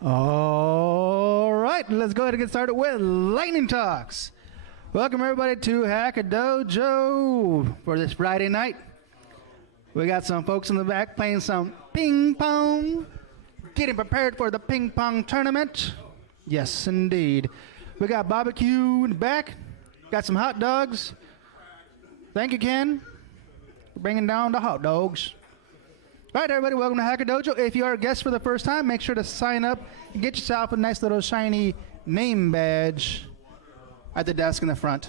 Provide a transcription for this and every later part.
All right, let's go ahead and get started with Lightning Talks. Welcome everybody to Hacker Dojo for this Friday night. We got some folks in the back playing some ping pong, getting prepared for the ping pong tournament. Yes, indeed. We got barbecue in the back, got some hot dogs. Thank you, Ken, for bringing down the hot dogs. All right, everybody, welcome to Hacker Dojo. If you are a guest for the first time, make sure to sign up and get yourself a nice little shiny name badge at the desk in the front.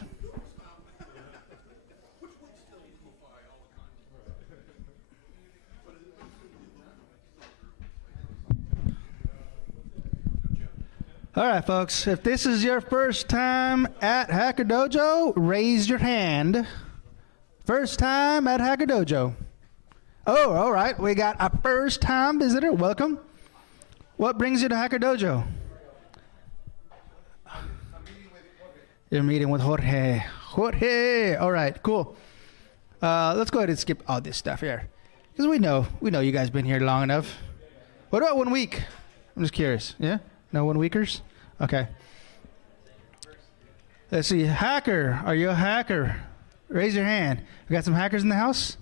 All right, folks, if this is your first time at Hacker Dojo, raise your hand. First time at Hacker Dojo. Oh, all right. We got a first-time visitor. Welcome. What brings you to Hacker Dojo? You're meeting with Jorge. Jorge. All right, cool. Let's go ahead and skip all this stuff here, because we know you guys been here long enough. What about 1 week? I'm just curious. Yeah? No 1 weekers? Okay. Let's see. Hacker. Are you a hacker? Raise your hand. We got some hackers in the house?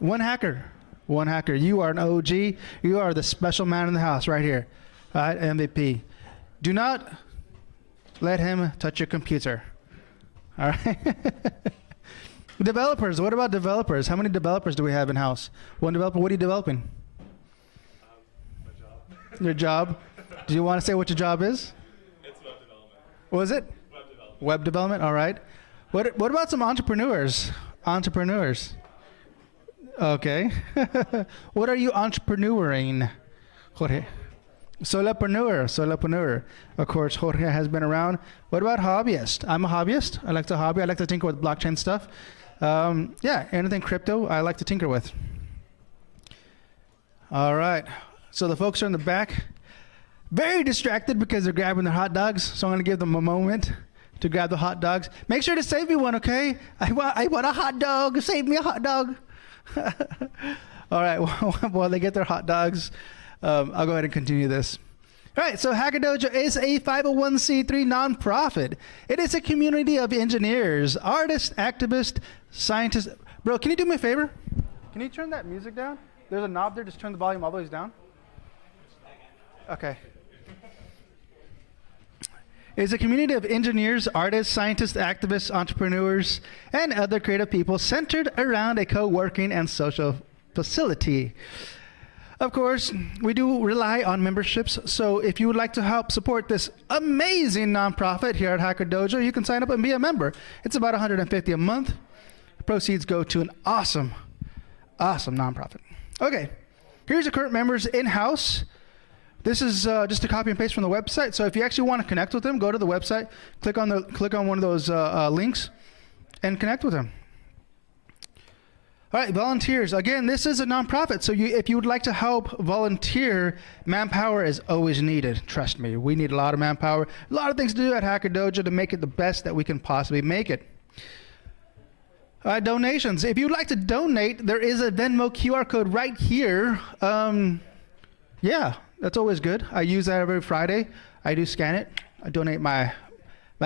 One hacker. One hacker. You are an OG. You are the special man in the house right here. All right, MVP. Do not let him touch your computer. All right. Developers. What about developers? How many developers do we have in house? One developer. What are you developing? My job. Your job? Do you want to say what your job is? It's web development. What was it? Web development. Web development. All right. What about some entrepreneurs? Entrepreneurs. Okay. What are you entrepreneuring, Jorge? Solopreneur. Of course, Jorge has been around. What about hobbyist? I'm a hobbyist. I like to hobby. I like to tinker with blockchain stuff. Yeah, anything crypto, I like to tinker with. All right. So the folks are in the back, very distracted because they're grabbing their hot dogs. So I'm going to give them a moment to grab the hot dogs. Make sure to save me one, okay? I want a hot dog. Save me a hot dog. All right, while they get their hot dogs, I'll go ahead and continue this. All right, so Hacker Dojo is a 501c3 nonprofit. It is a community of engineers, artists, activists, scientists. Bro, can you do me a favor? Can you turn that music down? There's a knob there, just turn the volume all the way down. Okay. It's a community of engineers, artists, scientists, activists, entrepreneurs, and other creative people centered around a co-working and social facility. Of course, we do rely on memberships, so if you would like to help support this amazing nonprofit here at Hacker Dojo, you can sign up and be a member. It's about $150 a month. Proceeds go to an awesome nonprofit. Okay, here's the current members in-house. This is just a copy and paste from the website. So if you actually want to connect with them, go to the website, click on one of those links, and connect with them. All right, volunteers. Again, this is a nonprofit, so if you would like to help volunteer, manpower is always needed. Trust me, we need a lot of manpower. A lot of things to do at Hacker Dojo to make it the best that we can possibly make it. Donations. If you'd like to donate, there is a Venmo QR code right here. Yeah. That's always good. I use that every Friday. I do scan it. I donate my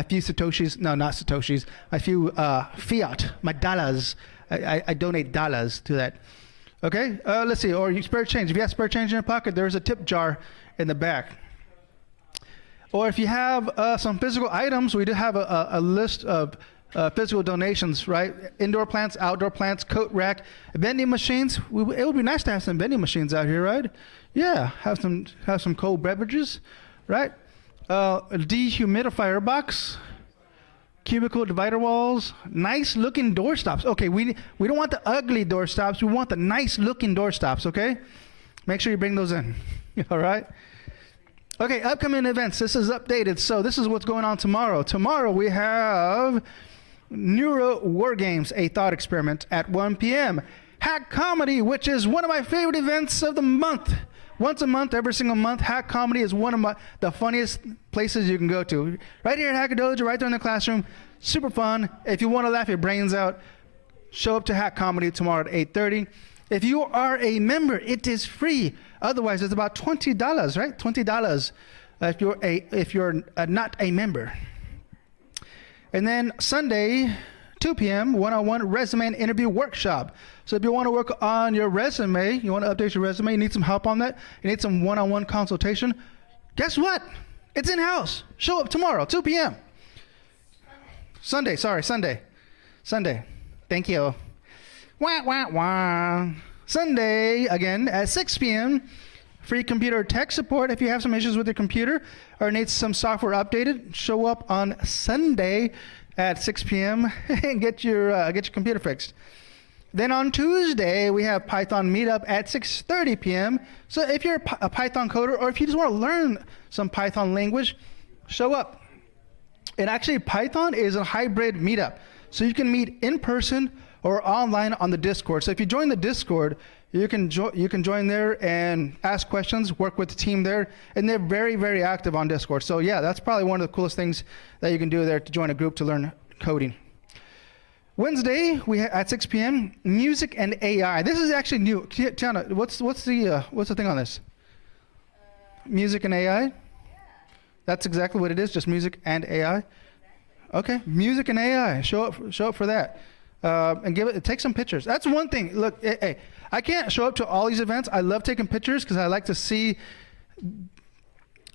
few Satoshis. No, not Satoshis. My few fiat, my dollars. I donate dollars to that. Okay, let's see. Or you spare change. If you have spare change in your pocket, there's a tip jar in the back. Or if you have some physical items, we do have a list of physical donations, right? Indoor plants, outdoor plants, coat rack, vending machines. It would be nice to have some vending machines out here, right? Yeah, have some cold beverages, right? A dehumidifier box, cubicle divider walls, nice looking door stops. Okay, we don't want the ugly door stops. We want the nice looking door stops. Okay, make sure you bring those in. All right. Okay, upcoming events. This is updated. So this is what's going on tomorrow. Tomorrow we have Neuro War Games, a thought experiment at 1 p.m. Hack Comedy, which is one of my favorite events of the month. Once a month, every single month, Hack Comedy is one of the funniest places you can go to. Right here at Hacker Dojo, right there in the classroom. Super fun. If you want to laugh your brains out, show up to Hack Comedy tomorrow at 8:30. If you are a member, it is free. Otherwise, it's about $20, right? $20 if you're not a member. And then Sunday, 2 p.m., one-on-one resume and interview workshop. So if you want to work on your resume, you want to update your resume, you need some help on that, you need some one-on-one consultation, guess what? It's in-house. Show up tomorrow, 2 p.m. Sunday. Thank you. Wah, wah, wah. Sunday, again, at 6 p.m., free computer tech support. If you have some issues with your computer or need some software updated, show up on Sunday at 6 p.m. and get your computer fixed. Then on Tuesday, we have Python meetup at 6:30 p.m. So if you're a Python coder or if you just want to learn some Python language, show up. And actually, Python is a hybrid meetup. So you can meet in person or online on the Discord. So if you join the Discord, you can join there and ask questions, work with the team there, and they're very, very active on Discord. So yeah, that's probably one of the coolest things that you can do there to join a group to learn coding. Wednesday, at 6 p.m., music and AI. This is actually new. Tiana, what's the thing on this? Music and AI? Yeah. That's exactly what it is, just music and AI? Okay, music and AI. Show up for that. And take some pictures. That's one thing. Look, hey, I can't show up to all these events. I love taking pictures because I like to see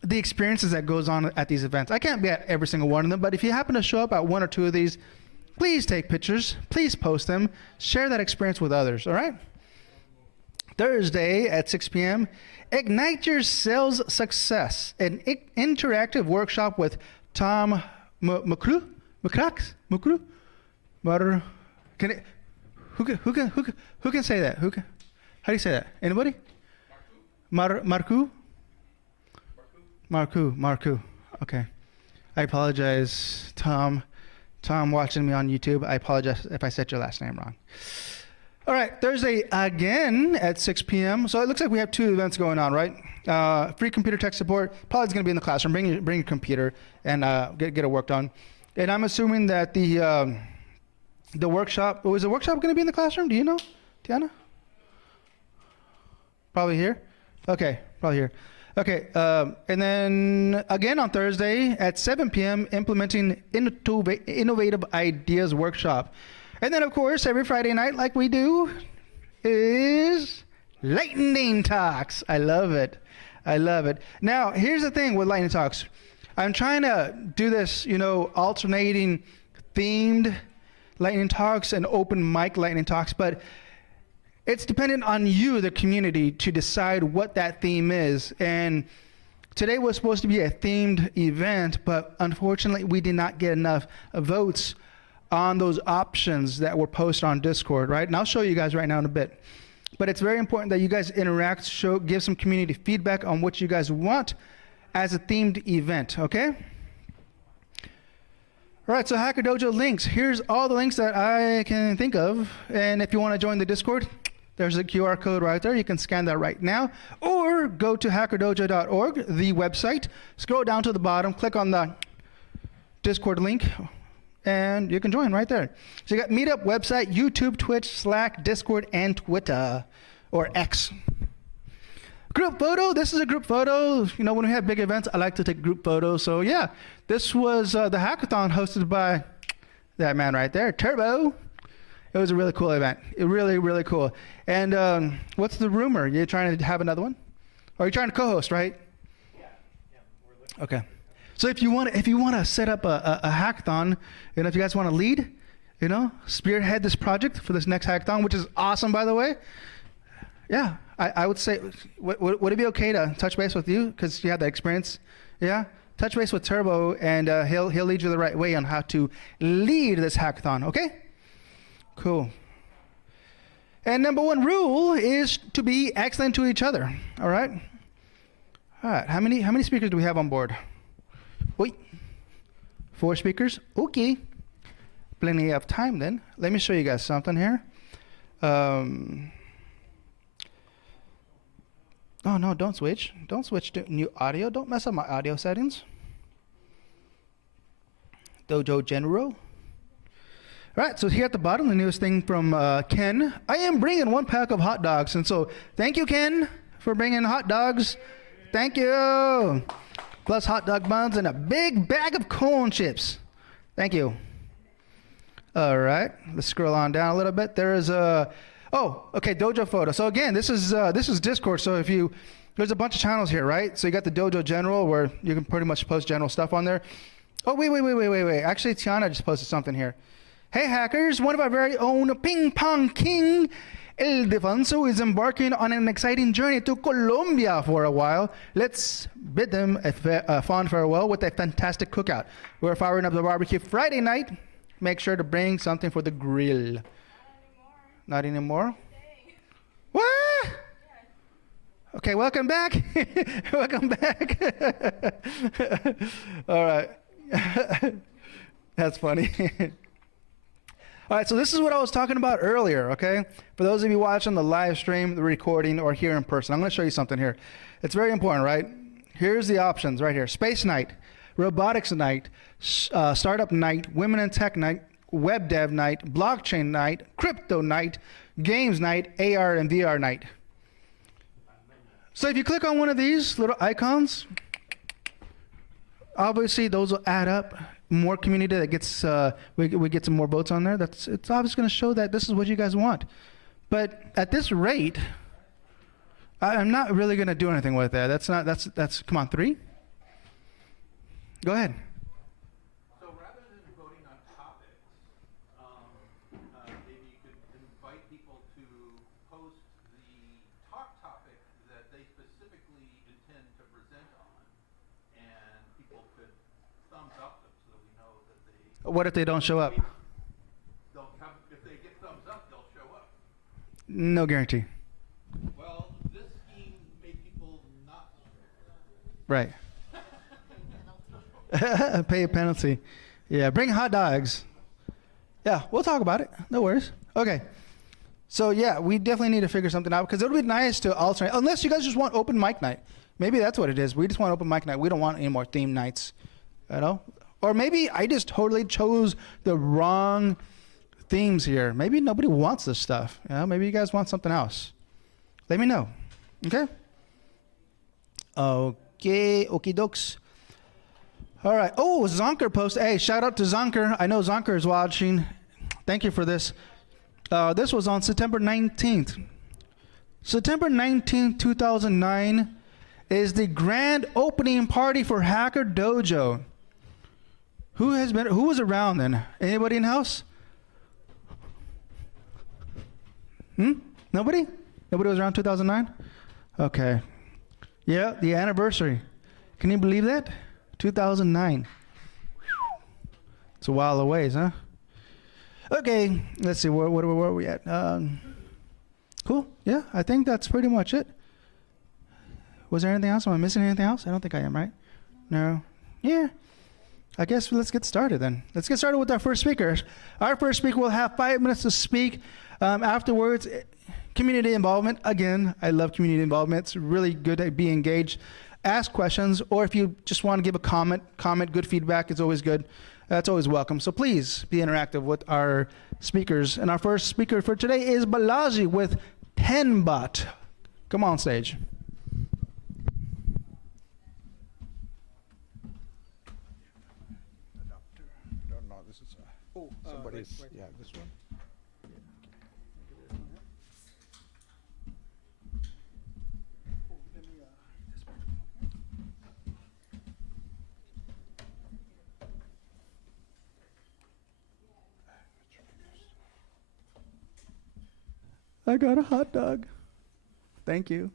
the experiences that goes on at these events. I can't be at every single one of them, but if you happen to show up at one or two of these, please take pictures, please post them, share that experience with others, all right? Thursday at 6 p.m., Ignite Your Sales Success, an interactive workshop with Tom Mukru? Who can say that? How do you say that? Anybody? Marku? Okay. I apologize, Tom, watching me on YouTube. I apologize if I said your last name wrong. All right, Thursday again at 6 p.m. So it looks like we have two events going on, right? Free computer tech support. Probably going to be in the classroom. Bring your computer and get it worked on. And I'm assuming that the workshop, was the workshop going to be in the classroom? Do you know, Tiana? Probably here? Okay, probably here. Okay, and then again on Thursday at 7 p.m., implementing innovative ideas workshop. And then, of course, every Friday night, like we do, is Lightning Talks. I love it. Now, here's the thing with Lightning Talks. I'm trying to do this, alternating themed Lightning Talks and open mic Lightning Talks, but it's dependent on you, the community, to decide what that theme is. And today was supposed to be a themed event, but unfortunately, we did not get enough votes on those options that were posted on Discord, right? And I'll show you guys right now in a bit. But it's very important that you guys interact, give some community feedback on what you guys want as a themed event, okay? All right, so Hacker Dojo links. Here's all the links that I can think of. And if you want to join the Discord, there's a QR code right there. You can scan that right now. Or go to hackerdojo.org, the website. Scroll down to the bottom, click on the Discord link, and you can join right there. So you got Meetup, website, YouTube, Twitch, Slack, Discord, and Twitter, or X. Group photo. This is a group photo. When we have big events, I like to take group photos. So yeah, this was the hackathon hosted by that man right there, Turbo. It was a really cool event. Really, really cool. And what's the rumor? You're trying to have another one? Or are you trying to co-host, right? Yeah, we're looking. Okay. So if you want to set up a hackathon, if you guys want to lead, spearhead this project for this next hackathon, which is awesome, by the way. Yeah, I would say, would it be okay to touch base with you because you have that experience? Yeah, touch base with Turbo, and he'll lead you the right way on how to lead this hackathon. Okay, cool. And number one rule is to be excellent to each other. All right. All right. How many speakers do we have on board? Wait, 4 speakers. Okay, plenty of time then. Let me show you guys something here. Oh no, don't switch. Don't switch to new audio. Don't mess up my audio settings. Dojo General. All right, so here at the bottom, the newest thing from Ken. I am bringing 1 pack of hot dogs, and so thank you, Ken. for bringing hot dogs. Thank you. Plus hot dog buns and a big bag of corn chips. Thank you. All right, let's scroll on down a little bit. There is a, oh, okay, dojo photo. So again, this is Discord. So if you, there's a bunch of channels here, right? So you got the dojo general where you can pretty much post general stuff on there. Oh, wait. Actually, Tiana just posted something here. Hey, hackers, one of our very own ping pong king, El Defonso, is embarking on an exciting journey to Colombia for a while. Let's bid them a fond farewell with a fantastic cookout. We're firing up the barbecue Friday night. Make sure to bring something for the grill. Not anymore? What? Okay, welcome back. Welcome back. All right. That's funny. All right, so this is what I was talking about earlier, okay? For those of you watching the live stream, the recording, or here in person, I'm going to show you something here. It's very important, right? Here's the options right here. Space night, robotics night, startup night, women in tech night, web dev night, blockchain night, crypto night, games night, AR and VR night. So if you click on one of these little icons, obviously those will add up. More community that gets, we get some more votes on there. It's obviously going to show that this is what you guys want. But at this rate, I'm not really going to do anything with that. That's, come on, 3? Go ahead. So rather than voting on topics, maybe you could invite people to post the talk topic that they specifically intend to present on, and people could thumbs up them so that we know that they. What if they don't show up? They'll have, if they get thumbs up, they'll show up. No guarantee. Well, this scheme made people not. Right. Pay a penalty. Yeah, bring hot dogs. Yeah, we'll talk about it. No worries. Okay. So yeah, we definitely need to figure something out because it would be nice to alternate. Unless you guys just want open mic night. Maybe that's what it is. We just want open mic night. We don't want any more theme nights. You know? Or maybe I just totally chose the wrong themes here. Maybe nobody wants this stuff. You know? Maybe you guys want something else. Let me know. Okay? Okay, okie dokes. All right. Oh, Zonker posted. Hey, shout out to Zonker. I know Zonker is watching. Thank you for this. This was on September 19th. September 19th, 2009 is the grand opening party for Hacker Dojo. Who was around then? Anybody in house? Nobody? Nobody was around 2009? Okay. Yeah, the anniversary. Can you believe that? 2009. It's a while away, huh? Okay, let's see, where are we at? Cool, yeah, I think that's pretty much it. Was there anything else? Am I missing anything else? I don't think I am, right? No? Yeah. I guess let's get started then. Let's get started with our first speaker. Our first speaker will have 5 minutes to speak. Afterwards, community involvement. Again, I love community involvement. It's really good to be engaged. Ask questions, or if you just want to give a comment, good feedback is always good. That's always welcome. So please be interactive with our speakers. And our first speaker for today is Balaji with Tenbot. Come on stage. No, this is somebody's. Yeah, this one. I got a hot dog. Thank you.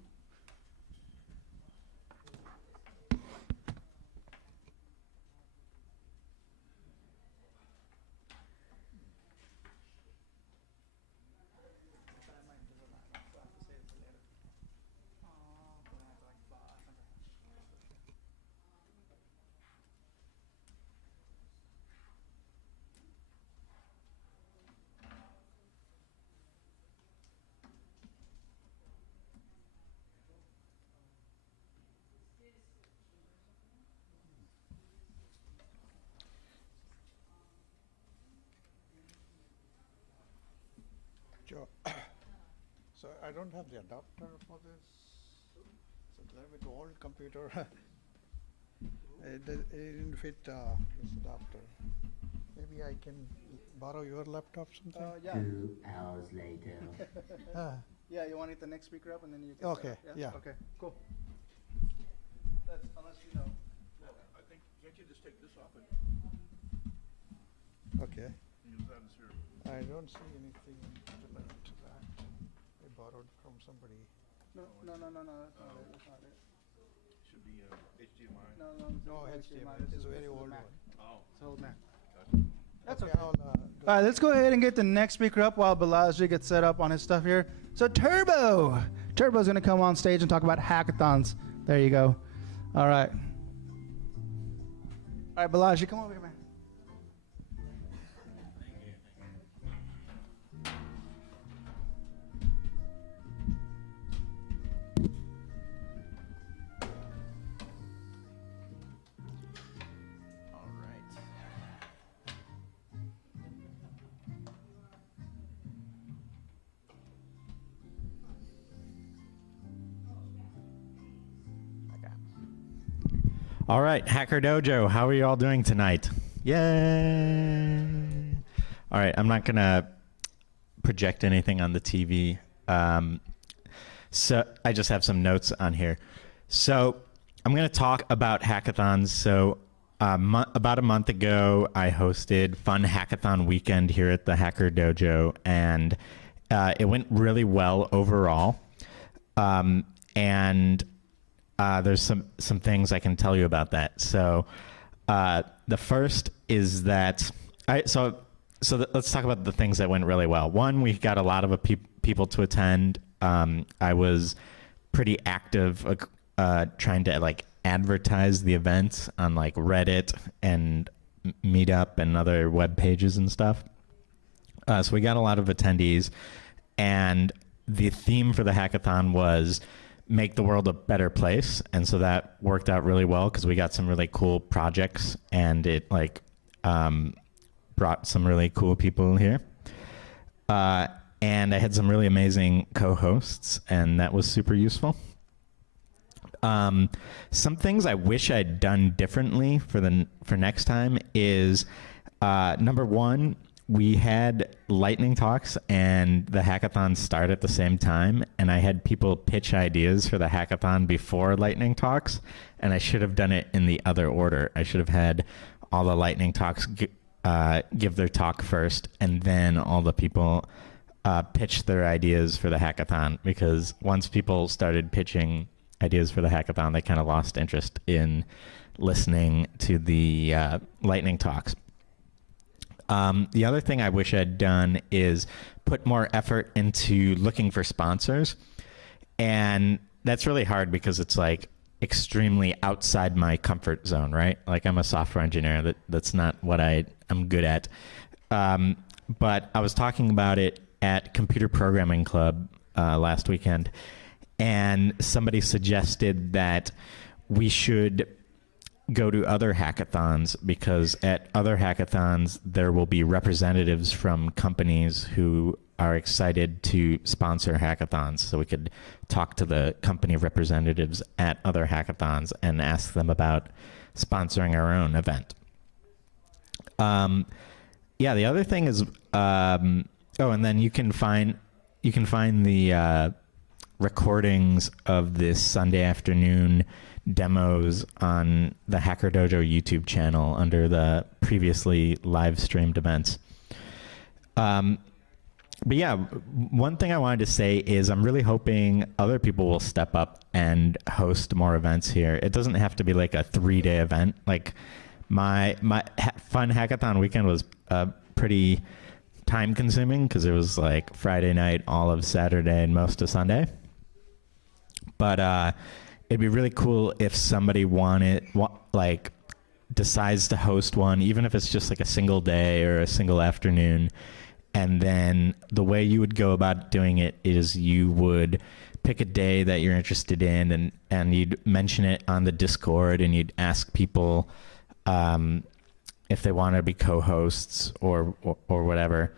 Joe, so I don't have the adapter for this. a little bit old computer. It didn't fit this adapter. Maybe I can borrow your laptop sometime. Yeah. 2 hours later. Yeah, you want to get the next speaker up and then you can. Okay, yeah. Okay, cool. That's, unless you know. I think, can't you just take this off and Okay. use that as your? I don't see anything relevant to that. I borrowed from somebody. No, that's not it. That's not it. Should be HDMI. No, No, HDMI. This It's a very this old Mac. one. Oh, It's an old Mac. gotcha. That's Okay, okay. I'll, All right, let's go ahead and get the next speaker up while Balaji gets set up on his stuff here. So Turbo's going to come on stage and talk about hackathons. There you go. All right. All right, Balaji, come over here, man. All right. All right, Hacker Dojo, how are you all doing tonight? Yay! All right, I'm not gonna project anything on the TV. So I just have some notes on here. So I'm gonna talk about hackathons. So about a month ago, I hosted Fun Hackathon Weekend here at the Hacker Dojo, and it went really well overall. And there's some things I can tell you about that. So the first is that let's talk about the things that went really well. One, we got a lot of people to attend. I was pretty active trying to like advertise the events on like Reddit and Meetup and other web pages and stuff. So we got a lot of attendees, and the theme for the hackathon was make the world a better place, and so that worked out really well because we got some really cool projects, and it like brought some really cool people here. And I had some really amazing co-hosts, and that was super useful. Some things I wish I'd done differently for next time is number one, we had lightning talks and the hackathon start at the same time, and I had people pitch ideas for the hackathon before lightning talks, and I should have done it in the other order. I should have had all the lightning talks give their talk first, and then all the people pitch their ideas for the hackathon, because once people started pitching ideas for the hackathon, they kind of lost interest in listening to the lightning talks. The other thing I wish I'd done is put more effort into looking for sponsors. And that's really hard because it's like extremely outside my comfort zone, right? Like I'm a software engineer. That's not what I'm good at. But I was talking about it at Computer Programming Club last weekend, and somebody suggested that we should go to other hackathons, because at other hackathons there will be representatives from companies who are excited to sponsor hackathons. So we could talk to the company representatives at other hackathons and ask them about sponsoring our own event. Yeah, the other thing is, and then you can find the recordings of this Sunday afternoon demos on the Hacker Dojo YouTube channel under the previously live streamed events. But yeah, one thing I wanted to say is I'm really hoping other people will step up and host more events here. It doesn't have to be like a 3-day event. Like my Fun Hackathon Weekend was pretty time consuming because it was like Friday night, all of Saturday, and most of Sunday. But it'd be really cool if somebody decides to host one, even if it's just like a single day or a single afternoon. And then the way you would go about doing it is you would pick a day that you're interested in, and you'd mention it on the Discord, and you'd ask people if they want to be co-hosts or whatever.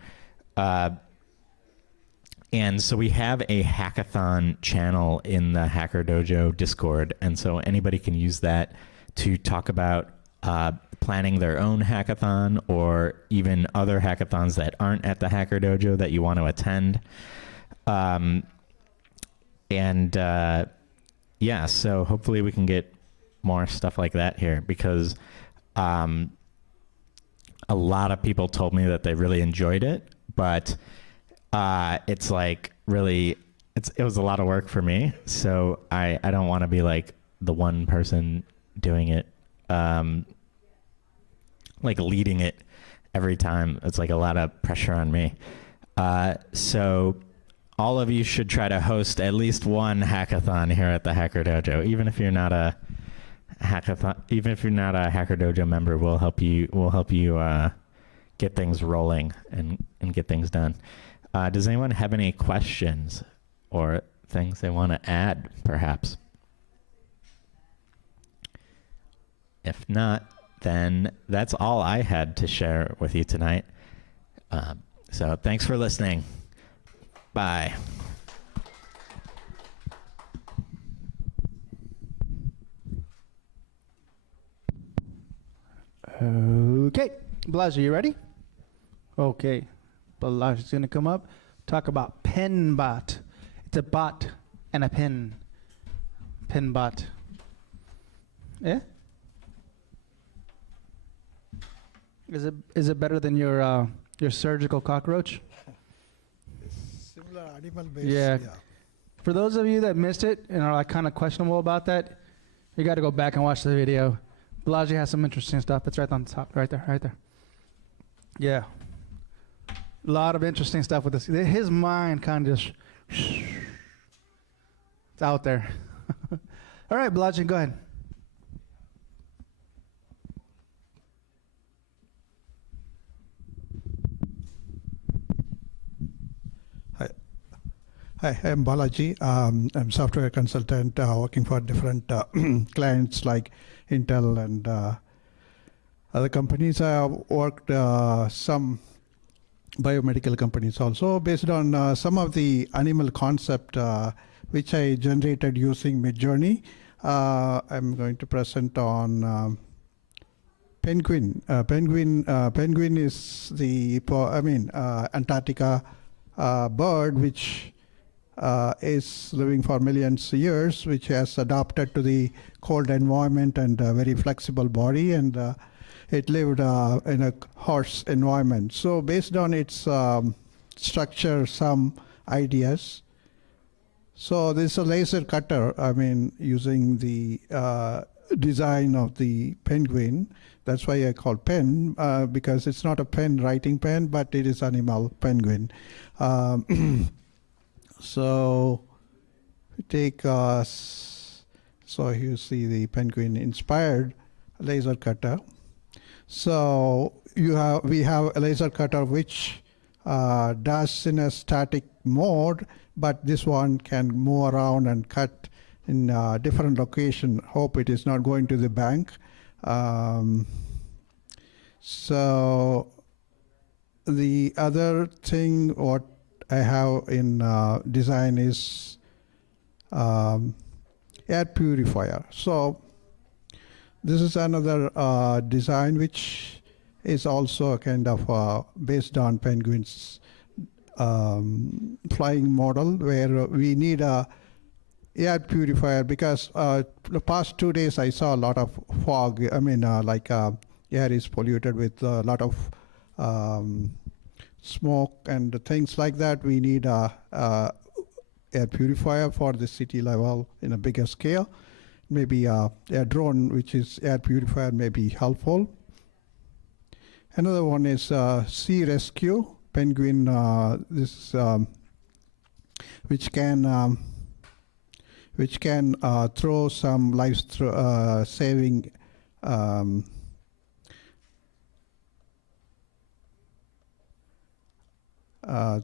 And so we have a hackathon channel in the Hacker Dojo Discord. And so anybody can use that to talk about planning their own hackathon or even other hackathons that aren't at the Hacker Dojo that you want to attend. Yeah, so hopefully we can get more stuff like that here, because a lot of people told me that they really enjoyed it, but it's like really, it was a lot of work for me. So I don't want to be like the one person doing it, like leading it every time. It's like a lot of pressure on me. So all of you should try to host at least one hackathon here at the Hacker Dojo. Even if you're not a hackathon, even if you're not a Hacker Dojo member, we'll help you. We'll help you get things rolling and get things done. Does anyone have any questions or things they want to add, perhaps? If not, then that's all I had to share with you tonight. So thanks for listening. Bye. Okay, Balaji, you ready? Okay, Balaji's gonna come up, talk about PenBot. It's a bot and a pen. PenBot. Yeah? Is it better than your surgical cockroach? Similar animal based. Yeah. For those of you that missed it and are like kind of questionable about that, you got to go back and watch the video. Balaji has some interesting stuff. It's right on the top, right there. Yeah. A lot of interesting stuff with this. His mind kind of just, it's out there. All right, Balaji, go ahead. Hi, I'm Balaji. I'm software consultant working for different clients like Intel and other companies. I have worked some biomedical companies also based on some of the animal concept which I generated using Midjourney. I'm going to present on penguin. Penguin is the Antarctica bird which is living for millions of years, which has adapted to the cold environment and a very flexible body, and it lived in a harsh environment. So based on its structure, some ideas. So this is a laser cutter, using the design of the penguin. That's why I call pen, because it's not a pen, writing pen, but it is animal penguin. So take so you see the penguin inspired laser cutter. So we have a laser cutter which does in a static mode, but this one can move around and cut in different location. Hope it is not going to the bank. So the other thing what I have in design is air purifier. So this is another design which is also kind of based on penguins flying model, where we need a air purifier because the past 2 days I saw a lot of fog. Air is polluted with a lot of smoke and things like that. We need a air purifier for the city level in a bigger scale. Maybe a drone which is air purifier may be helpful. Another one is sea rescue penguin. Which can throw some life saving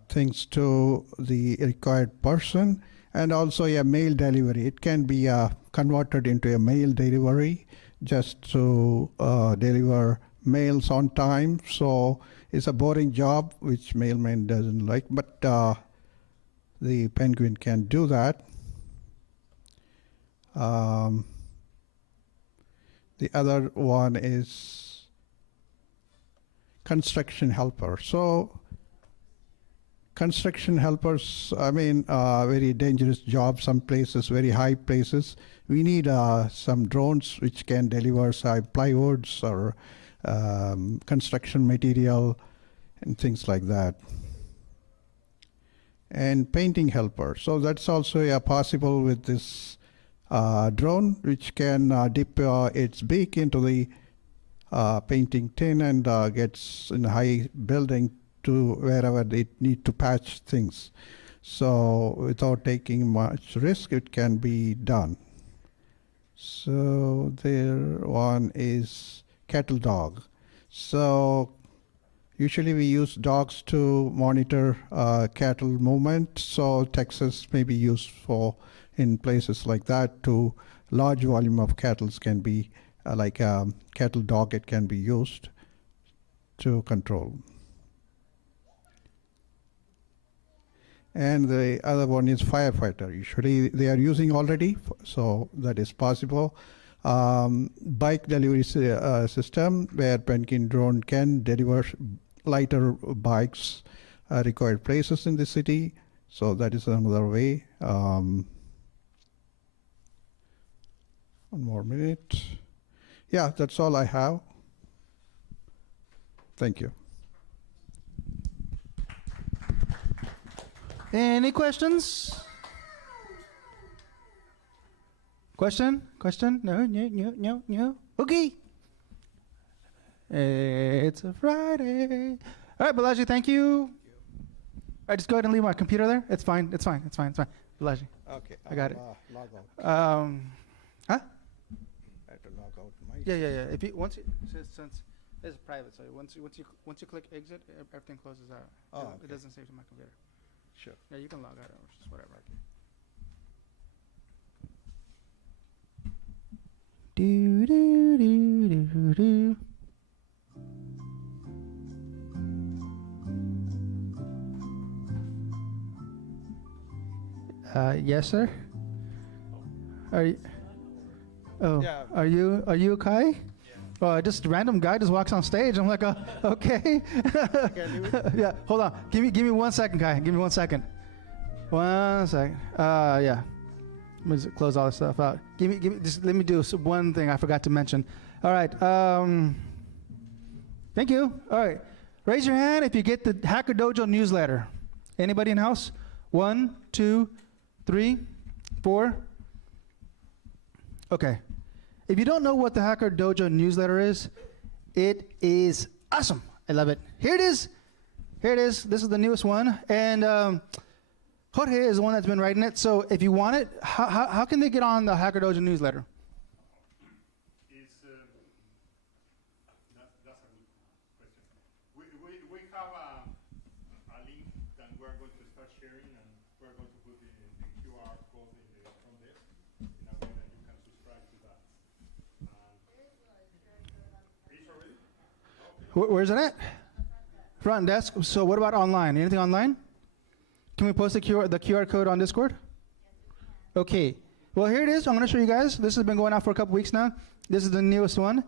things to the required person, and also a mail delivery. It can be converted into a mail delivery just to deliver mails on time. So it's a boring job which mailman doesn't like, but the Penguin can do that. The other one is construction helper. So construction helpers, I mean, very dangerous job, some places, very high places. We need some drones which can deliver plywoods or construction material and things like that. And painting helper. So that's also possible with this drone, which can dip its beak into the painting tin and gets in a high building to wherever they need to patch things. So without taking much risk, it can be done. So there one is cattle dog. So usually we use dogs to monitor cattle movement. So Texas may be used for in places like that to large volume of cattle can be like a cattle dog. It can be used to control. And the other one is firefighter. Usually they are using already, so that is possible. Bike delivery system where Penguin drone can deliver lighter bikes required places in the city. So that is another way. One more minute. Yeah, that's all I have. Thank you. Any questions? Question? No. Okay. It's a Friday. All right, Balaji, thank you. All right, just go ahead and leave my computer there. It's fine. Balaji. Okay. I got it. Log out. Huh? I have to log out my. Yeah. If you since it's private, so once you click exit, everything closes out. Oh, It okay. doesn't save to my computer. Sure. Yeah, you can log out or just whatever. Do. Yes, sir. Are you? Oh, Yeah. are you Kai? Oh, just random guy just walks on stage. I'm like, okay. Yeah, hold on. Give me 1 second, Kai. Give me 1 second. 1 second. Yeah. Let me just close all this stuff out. Just let me do one thing I forgot to mention. All right. Thank you. All right. Raise your hand if you get the Hacker Dojo newsletter. Anybody in house? 1, 2, 3, 4. Okay. If you don't know what the Hacker Dojo newsletter is, it is awesome. I love it. Here it is. This is the newest one. And Jorge is the one that's been writing it. So if you want it, how can they get on the Hacker Dojo newsletter? That's a good question. We have a link that we're going to start sharing, and we're going to put the QR code in the front desk in a way that you can subscribe to that. It's already? Okay. Where's it at? Front desk. So what about online? Anything online? Can we post the QR code on Discord? Okay. Well, here it is. I'm going to show you guys. This has been going on for a couple weeks now. This is the newest one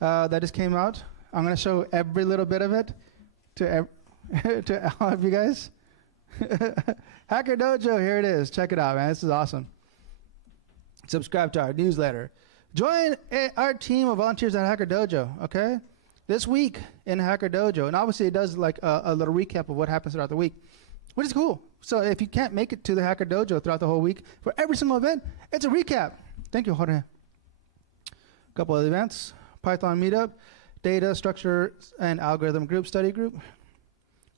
that just came out. I'm going to show every little bit of it to to all of you guys. Hacker Dojo, here it is. Check it out, man. This is awesome. Subscribe to our newsletter. Join our team of volunteers at Hacker Dojo, okay? This week in Hacker Dojo, and obviously it does like a little recap of what happens throughout the week, which is cool. So if you can't make it to the Hacker Dojo throughout the whole week, for every single event, it's a recap. Thank you, Jorge. A couple of events, Python meetup, data, structure, and algorithm group, study group,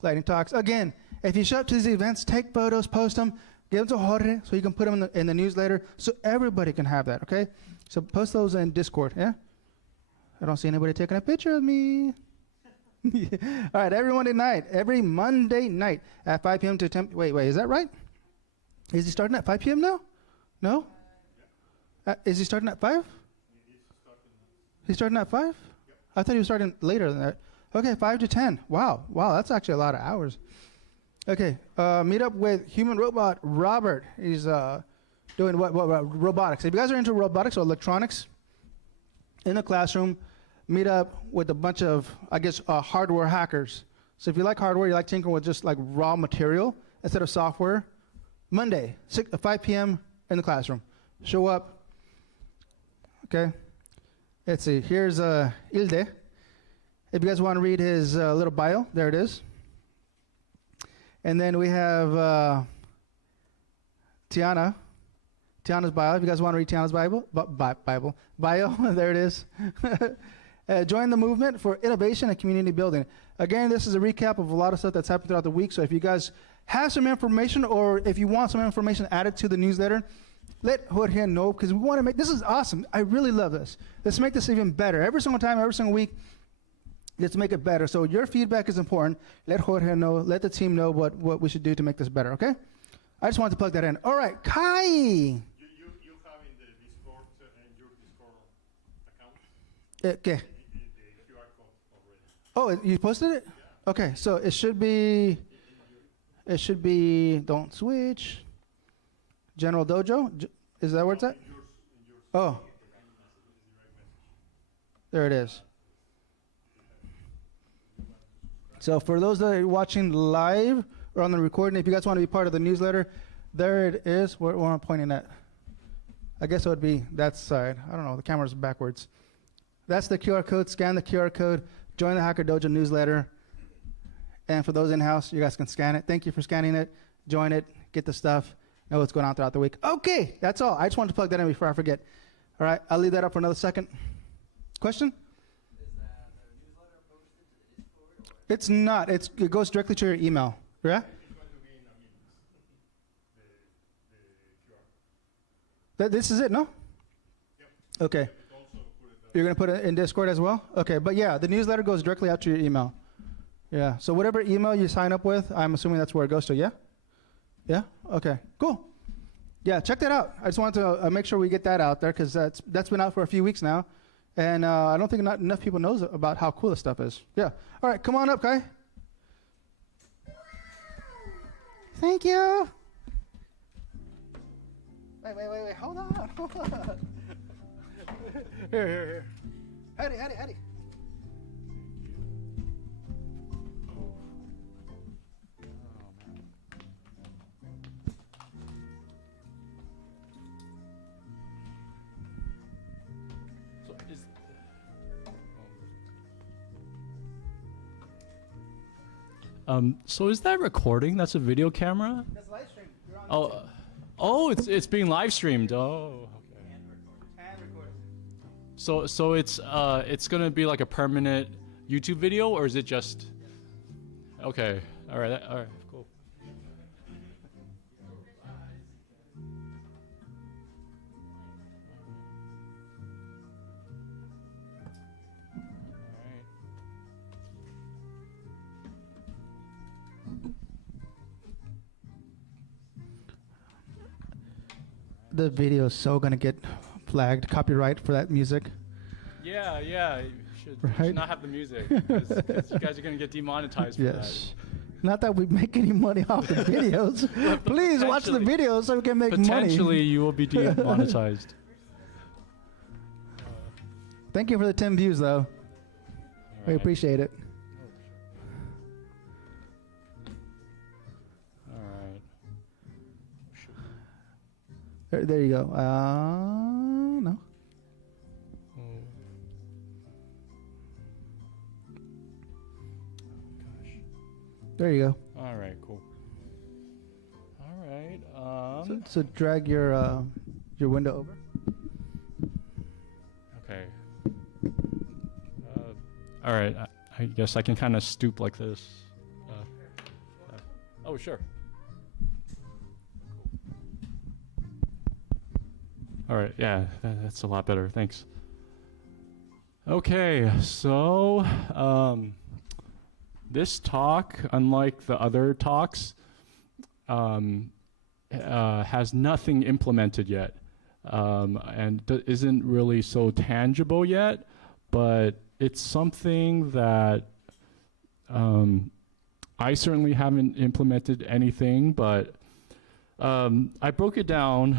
lightning talks. Again, if you show up to these events, take photos, post them, give them to Jorge so you can put them in the newsletter so everybody can have that, okay? So post those in Discord, yeah? I don't see anybody taking a picture of me. All right, every Monday night at 5 p.m. to 10. Wait, is that right? Is he starting at 5 p.m. now? No? Is he starting at 5? He's starting at 5? Yep. I thought he was starting later than that. Okay, 5 to 10. Wow, that's actually a lot of hours. Okay, meet up with human robot Robert. He's doing what robotics. If you guys are into robotics or electronics in the classroom, meet up with a bunch of, I guess, hardware hackers. So if you like hardware, you like tinkering with just like raw material instead of software, Monday, 5 p.m. in the classroom. Show up. Okay. Let's see. Here's Ilde. If you guys want to read his little bio, there it is. And then we have Tiana. Tiana's bio. If you guys want to read Tiana's bio, there it is. Join the movement for innovation and community building. Again, this is a recap of a lot of stuff that's happened throughout the week. So if you guys have some information, or if you want some information added to the newsletter, let Jorge know, because we want to make, this is awesome. I really love this. Let's make this even better. Every single time, every single week, let's make it better. So your feedback is important. Let Jorge know, let the team know what we should do to make this better, okay? I just wanted to plug that in. All right, Kai. You have in the Discord, in your Discord account, Okay. the QR code already. Oh, you posted it? Yeah. Okay, so it should be, don't switch. General Dojo? Is that where it's at? Oh. There it is. So for those that are watching live or on the recording, if you guys want to be part of the newsletter, there it is. Where am I pointing at? I guess it would be that side. I don't know. The camera's backwards. That's the QR code. Scan the QR code. Join the Hacker Dojo newsletter. And for those in-house, you guys can scan it. Thank you for scanning it. Join it. Get the stuff. Know what's going on throughout the week. Okay, that's all. I just wanted to plug that in before I forget. All right, I'll leave that up for another second. Question? Is the newsletter posted to the Discord? It's not. It goes directly to your email. Yeah? It's going to be in a minute. The QR. This is it, no? Yep. Okay. It also put it You're going to put it in Discord as well? Okay, but yeah, the newsletter goes directly out to your email. Yeah, so whatever email you sign up with, I'm assuming that's where it goes to, yeah? Yeah? Okay, cool. Yeah, check that out. I just wanted to make sure we get that out there, because that's been out for a few weeks now. And I don't think not enough people knows about how cool this stuff is. Yeah. All right, come on up, Kai. Thank you. Wait. Hold on. Here. Hattie. So is that recording? That's a video camera? That's live stream. You're on Oh, it's being live streamed. Oh, okay. and recorded. So it's gonna be like a permanent YouTube video, or is it just? Okay. All right. Cool. The video is so gonna get flagged, copyright for that music. Yeah. You should Right? not have the music, 'cause you guys are gonna get demonetized for Yes. Not that we make any money off the videos. Please watch the potentially- videos so we can make that. money. Potentially, you will be demonetized. Thank you for the 10 views, though. We appreciate it. All right. There you go. No. There you go. All right. Cool. All right. So drag your window over. Okay. All right. I guess I can kind of stoop like this. Oh, sure. All right. Yeah, that's a lot better. Thanks. Okay. So, this talk, unlike the other talks, has nothing implemented yet, and isn't really so tangible yet, but it's something that I certainly haven't implemented anything, but I broke it down.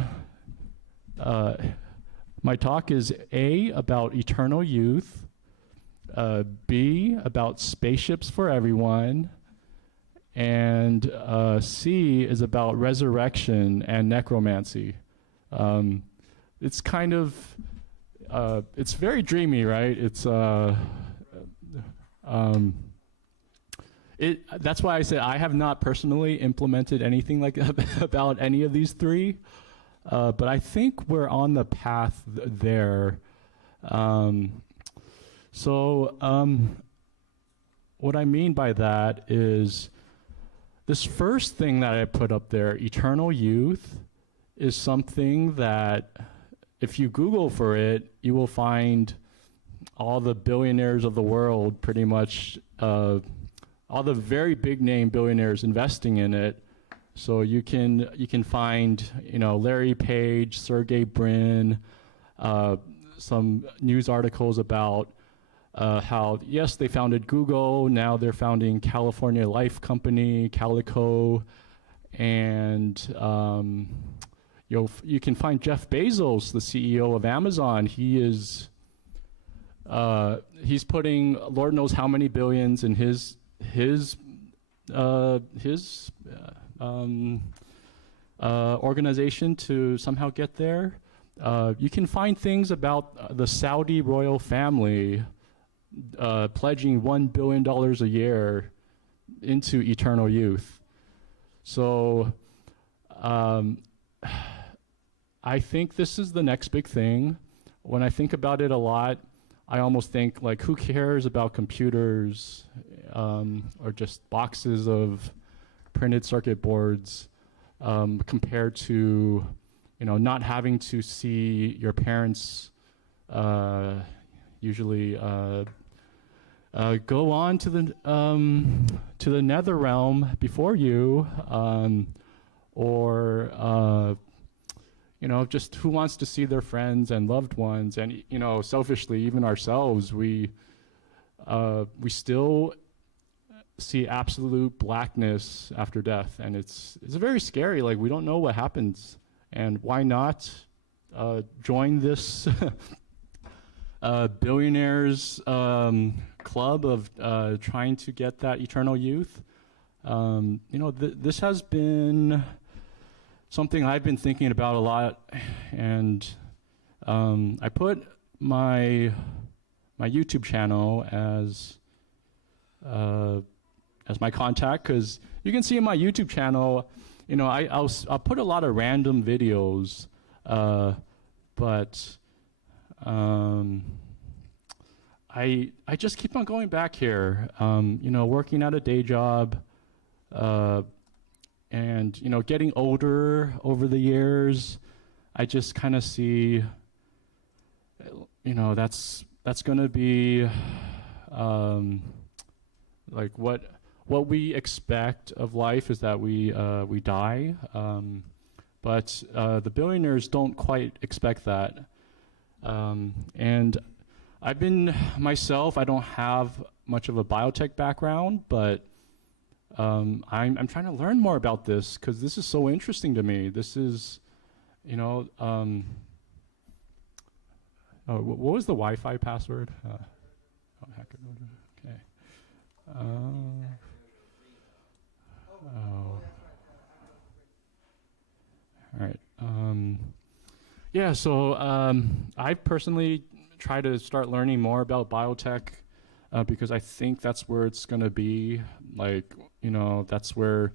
My talk is A, about eternal youth, B, about spaceships for everyone, and C is about resurrection and necromancy. It's kind of, it's very dreamy, right? It's, that's why I said I have not personally implemented anything like about any of these three, but I think we're on the path there. What I mean by that is this first thing that I put up there, eternal youth, is something that if you Google for it, you will find all the billionaires of the world, pretty much all the very big name billionaires investing in it. So you can find, you know, Larry Page, Sergey Brin, some news articles about how, yes, they founded Google, now they're founding California Life Company, Calico, and you can find Jeff Bezos, the CEO of Amazon. He's putting Lord knows how many billions in his organization to somehow get there. You can find things about the Saudi royal family pledging $1 billion a year into eternal youth. So I think this is the next big thing. When I think about it a lot, I almost think, like, who cares about computers or just boxes of printed circuit boards compared to, you know, not having to see your parents usually go on to the nether realm before you, or you know, just who wants to see their friends and loved ones, and, you know, selfishly, even ourselves, we still see absolute blackness after death, and it's very scary. Like, we don't know what happens, and why not join this billionaires club of trying to get that eternal youth? You know, this has been something I've been thinking about a lot, and I put my YouTube channel as my contact, because you can see in my YouTube channel, you know, I'll put a lot of random videos, but I just keep on going back here, you know, working at a day job, and, you know, getting older over the years. I just kind of see, you know, that's going to be like what we expect of life is that we die, but the billionaires don't quite expect that. And I've been myself, I don't have much of a biotech background, but I'm trying to learn more about this because this is so interesting to me. This is, you know, what was the Wi-Fi password? Okay. All right. Yeah, so I personally try to start learning more about biotech because I think that's where it's going to be. Like, you know, that's where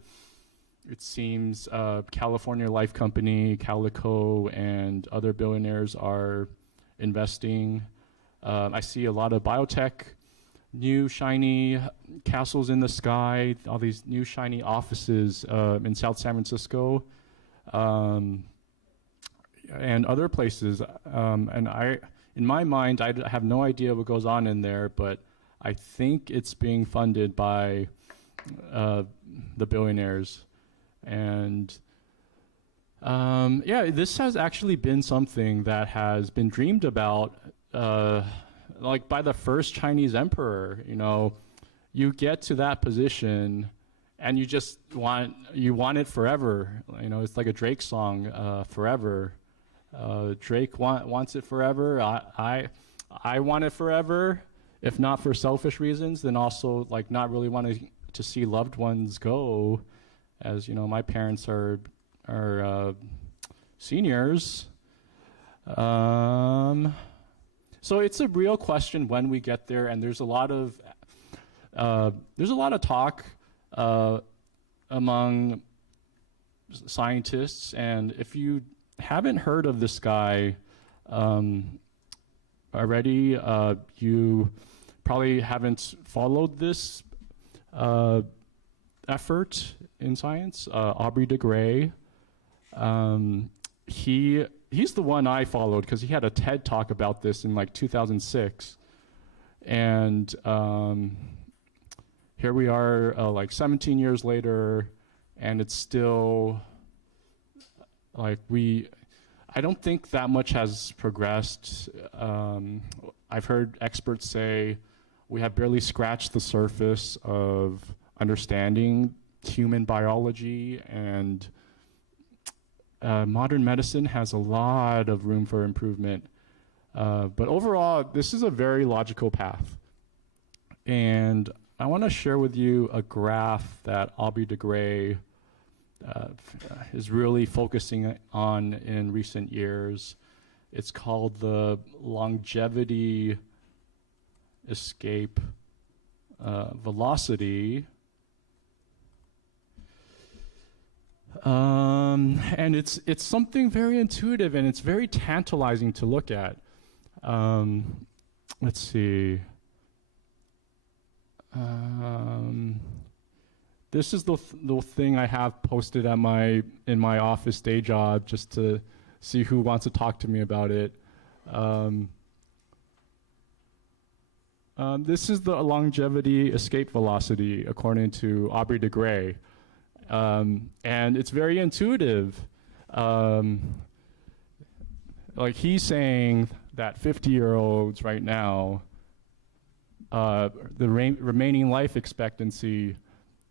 it seems California Life Company, Calico, and other billionaires are investing. I see a lot of biotech, new shiny castles in the sky, all these new shiny offices in South San Francisco, and other places. And in my mind, I have no idea what goes on in there, but I think it's being funded by the billionaires. And yeah, this has actually been something that has been dreamed about, like by the first Chinese emperor. You know, you get to that position and you just want it forever. You know, it's like a Drake song, Forever. Drake wants it forever. I want it forever, if not for selfish reasons, then also like not really wanting to see loved ones go, as you know, my parents are seniors. So it's a real question when we get there, and there's a lot of talk among scientists, and if you haven't heard of this guy already, you probably haven't followed this effort in science. Aubrey de Grey, he's the one I followed because he had a TED talk about this in like 2006, and here we are like 17 years later, and it's still like I don't think that much has progressed. I've heard experts say we have barely scratched the surface of understanding human biology, and modern medicine has a lot of room for improvement. But overall, this is a very logical path. And I want to share with you a graph that Aubrey de Grey is really focusing on in recent years. It's called the longevity escape velocity. And it's something very intuitive, and it's very tantalizing to look at. Let's see. This is the thing I have posted at in my office day job, just to see who wants to talk to me about it. This is the longevity escape velocity according to Aubrey de Grey. And it's very intuitive. Like he's saying that 50-year-olds right now, the remaining life expectancy,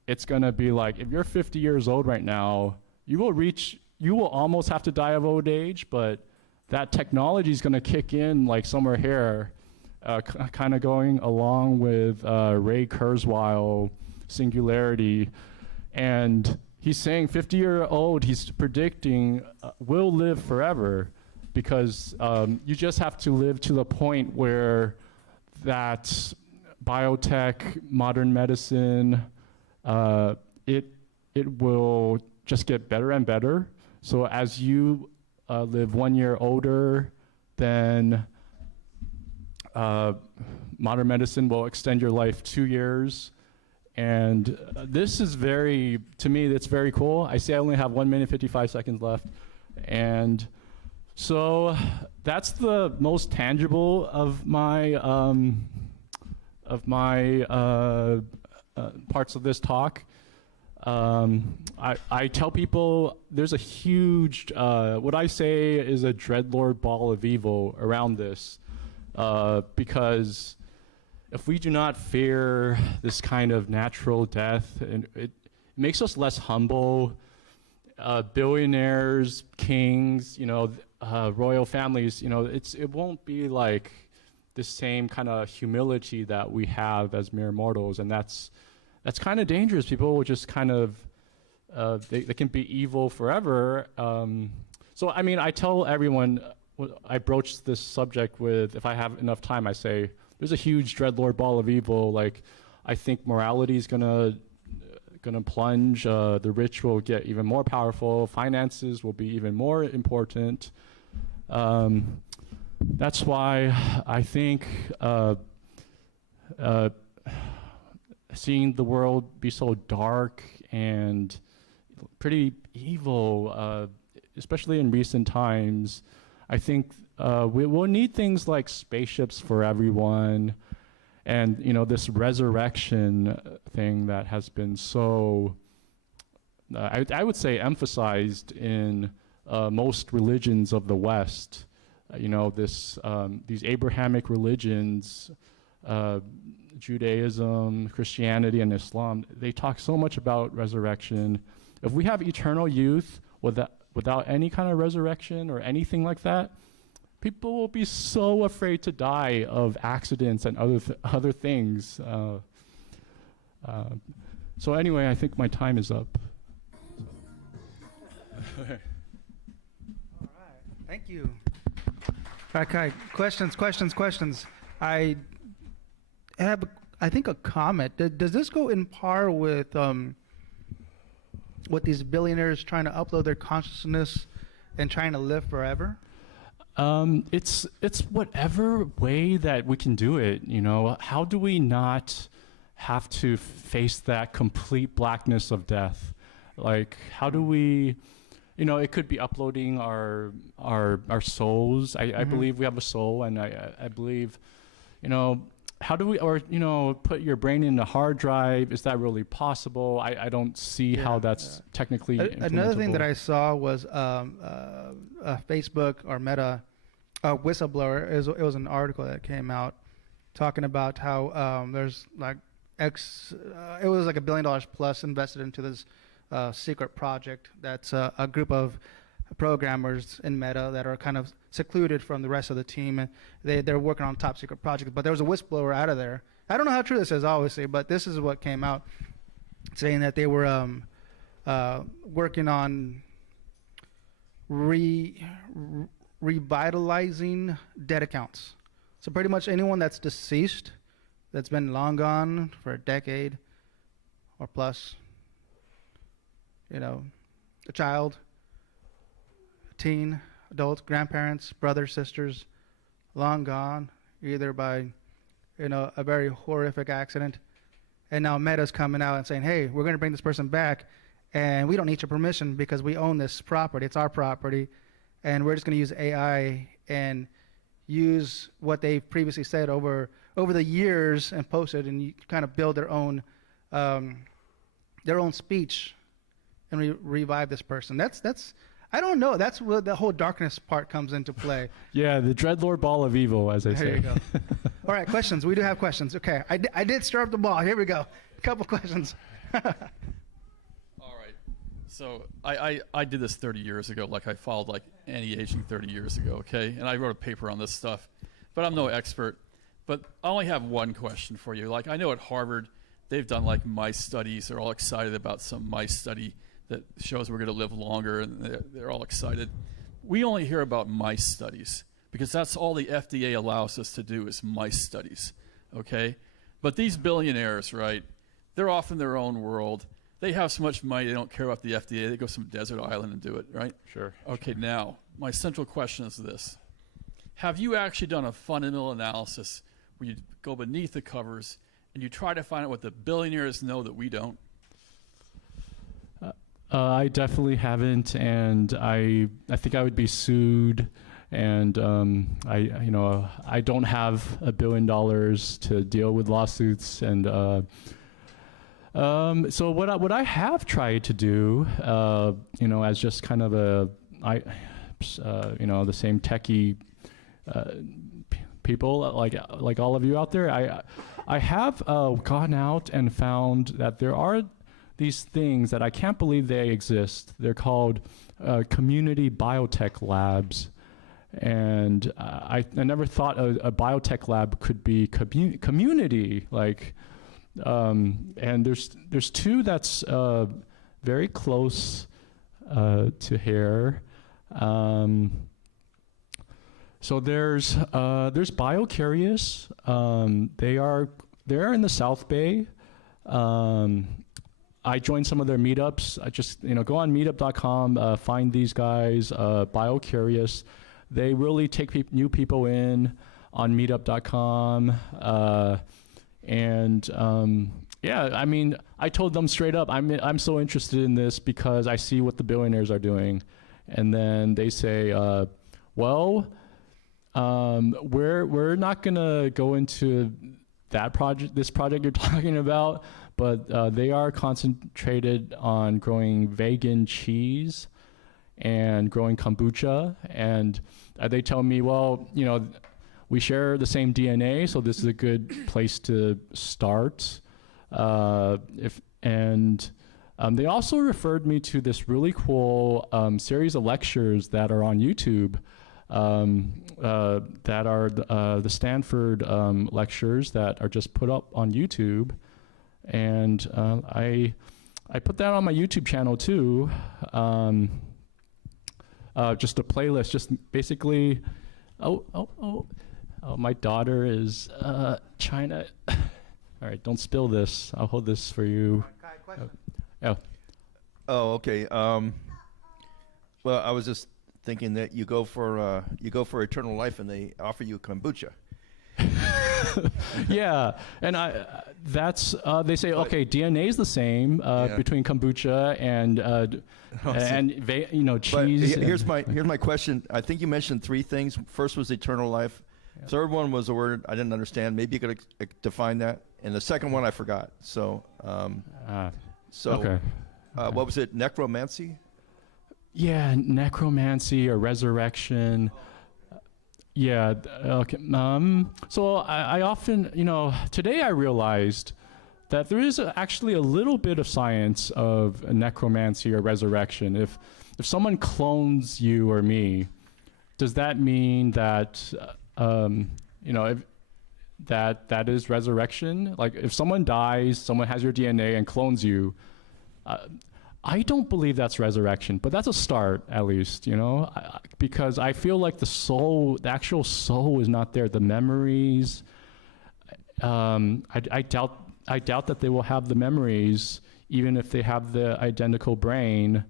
it's gonna be like, if you're 50 years old right now, you will almost have to die of old age, but that technology is gonna kick in like somewhere here, kind of going along with Ray Kurzweil singularity. And he's saying 50-year-old, he's predicting, will live forever, because you just have to live to the point where that biotech, modern medicine, it will just get better and better. So as you live 1 year older, then modern medicine will extend your life 2 years. And this is to me, that's very cool. I say I only have 1 minute, 55 seconds left. And so that's the most tangible of my parts of this talk. I tell people there's a huge, what I say is a dreadlord ball of evil around this, because if we do not fear this kind of natural death, and it makes us less humble. Billionaires, kings, royal families, it won't be like the same kind of humility that we have as mere mortals, and that's kind of dangerous. People will just kind of they can be evil forever. So I mean, I tell everyone, I broach this subject with, if I have enough time, I say there's a huge dreadlord ball of evil. Like, I think morality is gonna plunge. The rich will get even more powerful. Finances will be even more important. That's why I think seeing the world be so dark and pretty evil, especially in recent times, I think we will need things like spaceships for everyone, and this resurrection thing that has been so, I would say, emphasized in most religions of the West. These Abrahamic religions, Judaism, Christianity, and Islam, they talk so much about resurrection. If we have eternal youth without any kind of resurrection or anything like that, people will be so afraid to die of accidents and other things. So anyway, I think my time is up. All right. Thank you. Okay. Questions. I have, I think, a comment. Does this go in par with what these billionaires trying to upload their consciousness and trying to live forever? It's whatever way that we can do it. You know, how do we not have to face that complete blackness of death? Like, how do we? You know, it could be uploading our souls. I believe we have a soul, and I believe, you know, how do we, or, you know, put your brain in a hard drive? Is that really possible? I don't see how that's technically Another thing that implementable. I saw was Facebook or Meta, a whistleblower. It was an article that came out talking about how there's like it was like $1 billion plus invested into this secret project that's a group of programmers in Meta that are kind of secluded from the rest of the team, and they're working on top secret projects. But there was a whistleblower out of there. I don't know how true this is, obviously, but this is what came out, saying that they were working on revitalizing dead accounts. So pretty much anyone that's deceased, that's been long gone for a decade or plus, you know, a child, a teen, adults, grandparents, brothers, sisters, long gone, either by, you know, a very horrific accident. And now Meta's coming out and saying, hey, we're going to bring this person back, and we don't need your permission because we own this property. It's our property, and we're just going to use AI and use what they've previously said over the years and posted, and you kind of build their own speech and revive this person. That's I don't know. That's where the whole darkness part comes into play. Yeah, the dreadlord ball of evil, as I say. There you go. All right, questions. We do have questions. Okay, I did stir up the ball. Here we go. A couple questions. All right. So I did this 30 years ago. Like, I followed like anti-aging 30 years ago, okay? And I wrote a paper on this stuff. But I'm no expert. But I only have one question for you. Like, I know at Harvard, they've done like mice studies. They're all excited about some mice study that shows we're going to live longer, and they're all excited. We only hear about mice studies because that's all the FDA allows us to do is mice studies, okay? But these billionaires, right, they're off in their own world. They have so much money, they don't care about the FDA. They go to some desert island and do it, right? Sure. Okay, now, my central question is this. Have you actually done a fundamental analysis where you go beneath the covers and you try to find out what the billionaires know that we don't? I definitely haven't, and I think I would be sued, and I don't have $1 billion to deal with lawsuits, and so what I have tried to do, as just kind of the same techie people like all of you out there, I have gone out and found that there are these things that I can't believe they exist. They're called community biotech labs. And I never thought a biotech lab could be community. Like, and there's two that's very close to here. So there's BioCurious. They're in the South Bay. I joined some of their meetups. I just, go on meetup.com, find these guys, BioCurious. They really take new people in on meetup.com. I told them straight up, I'm so interested in this because I see what the billionaires are doing. And then they say, we're not going to go into this project you're talking about, but they are concentrated on growing vegan cheese and growing kombucha. And they tell me, well, we share the same DNA, so this is a good place to start. They also referred me to this really cool series of lectures that are on YouTube, that are the Stanford lectures that are just put up on YouTube, and I put that on my YouTube channel too. Just a playlist, just basically. Oh, my daughter is trying to. All right, don't spill this. I'll hold this for you. Oh. Oh, okay. Well, I was just thinking that you go for eternal life, and they offer you kombucha. Yeah, and that's they say okay, DNA is the same between kombucha and cheese. But here's my question. I think you mentioned 3 things. First was eternal life. Yeah. Third one was a word I didn't understand. Maybe you could define that. And the second one I forgot. So, okay. What was it? Necromancy? Yeah, necromancy or resurrection. Yeah. Okay. So I often, today I realized that there is actually a little bit of science of necromancy or resurrection. If someone clones you or me, does that mean that that is resurrection? Like if someone dies, someone has your DNA and clones you. I don't believe that's resurrection, but that's a start, at least, because I feel like the actual soul is not there. The memories, I doubt that they will have the memories, even if they have the identical brain.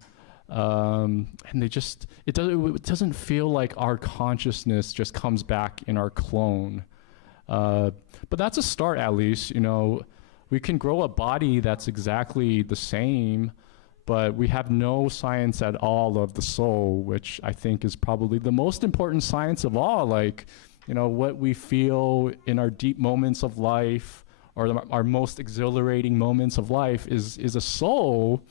And it doesn't feel like our consciousness just comes back in our clone. But that's a start, at least, We can grow a body that's exactly the same, but we have no science at all of the soul, which I think is probably the most important science of all. Like, what we feel in our deep moments of life, or our most exhilarating moments of life is a soul,